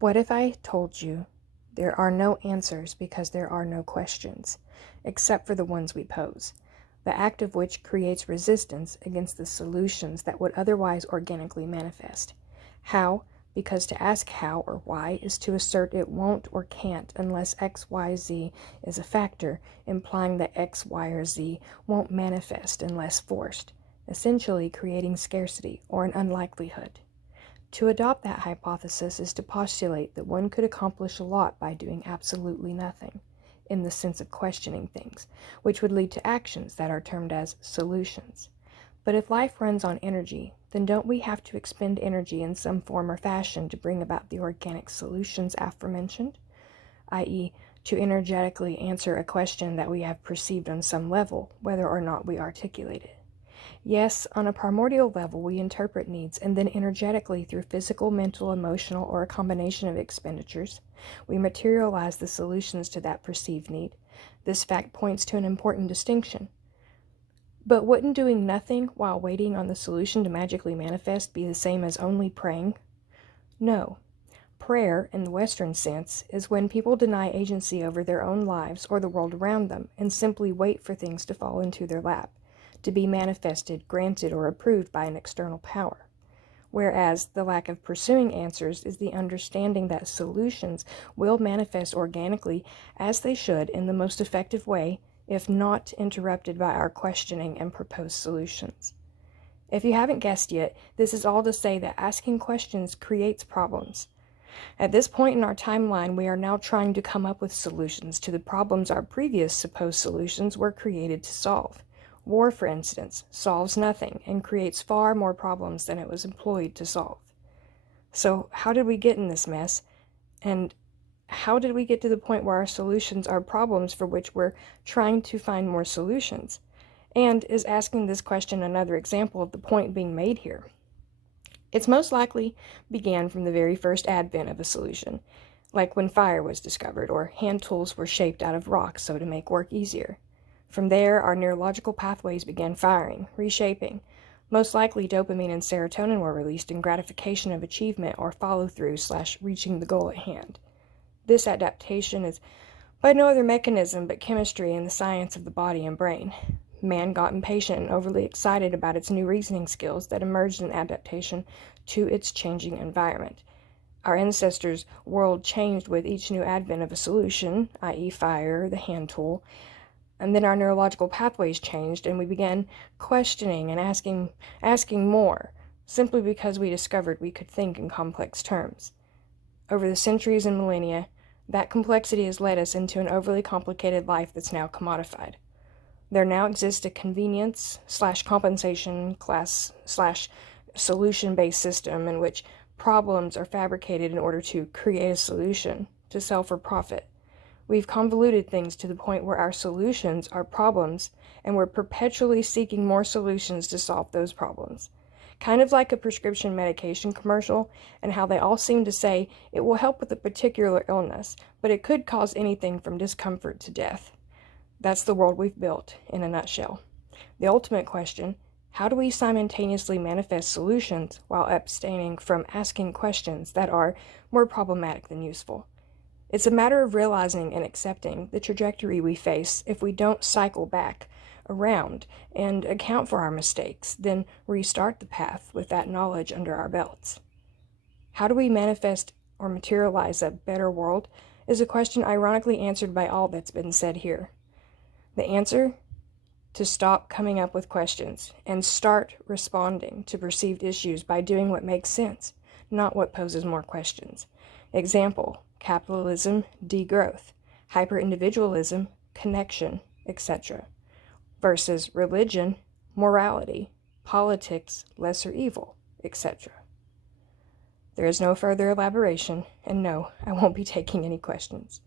What if I told you there are no answers because there are no questions, except for the ones we pose, the act of which creates resistance against the solutions that would otherwise organically manifest? How? Because to ask how or why is to assert it won't or can't unless X, Y, Z is a factor, implying that X, Y, or Z won't manifest unless forced, essentially creating scarcity or an unlikelihood. To adopt that hypothesis is to postulate that one could accomplish a lot by doing absolutely nothing, in the sense of questioning things, which would lead to actions that are termed as solutions. But if life runs on energy, then don't we have to expend energy in some form or fashion to bring about the organic solutions aforementioned? i.e., to energetically answer a question that we have perceived on some level, whether or not we articulate it. Yes, on a primordial level, we interpret needs, and then energetically, through physical, mental, emotional, or a combination of expenditures, we materialize the solutions to that perceived need. This fact points to an important distinction. But wouldn't doing nothing while waiting on the solution to magically manifest be the same as only praying? No. Prayer, in the Western sense, is when people deny agency over their own lives or the world around them and simply wait for things to fall into their lap, to be manifested, granted, or approved by an external power. Whereas the lack of pursuing answers is the understanding that solutions will manifest organically as they should in the most effective way, if not interrupted by our questioning and proposed solutions. If you haven't guessed yet, this is all to say that asking questions creates problems. At this point in our timeline, we are now trying to come up with solutions to the problems our previous supposed solutions were created to solve. War, for instance, solves nothing and creates far more problems than it was employed to solve. So how did we get in this mess? And how did we get to the point where our solutions are problems for which we're trying to find more solutions? And is asking this question another example of the point being made here? It's most likely began from the very first advent of a solution, like when fire was discovered or hand tools were shaped out of rock so to make work easier. From there, our neurological pathways began firing, reshaping. Most likely, dopamine and serotonin were released in gratification of achievement or follow-through / reaching the goal at hand. This adaptation is by no other mechanism but chemistry and the science of the body and brain. Man got impatient and overly excited about its new reasoning skills that emerged in adaptation to its changing environment. Our ancestors' world changed with each new advent of a solution, i.e. fire, the hand tool, and then our neurological pathways changed and we began questioning and asking more, simply because we discovered we could think in complex terms. Over the centuries and millennia, that complexity has led us into an overly complicated life that's now commodified. There now exists a convenience / compensation class / solution-based system in which problems are fabricated in order to create a solution, to sell for profit. We've convoluted things to the point where our solutions are problems, and we're perpetually seeking more solutions to solve those problems. Kind of like a prescription medication commercial, and how they all seem to say it will help with a particular illness, but it could cause anything from discomfort to death. That's the world we've built, in a nutshell. The ultimate question: how do we simultaneously manifest solutions while abstaining from asking questions that are more problematic than useful? It's a matter of realizing and accepting the trajectory we face if we don't cycle back around and account for our mistakes, then restart the path with that knowledge under our belts. How do we manifest or materialize a better world is a question ironically answered by all that's been said here. The answer? To stop coming up with questions and start responding to perceived issues by doing what makes sense, not what poses more questions. Example: capitalism, degrowth; hyper-individualism, connection, etc. Versus religion, morality; politics, lesser evil, etc. There is no further elaboration, and no, I won't be taking any questions.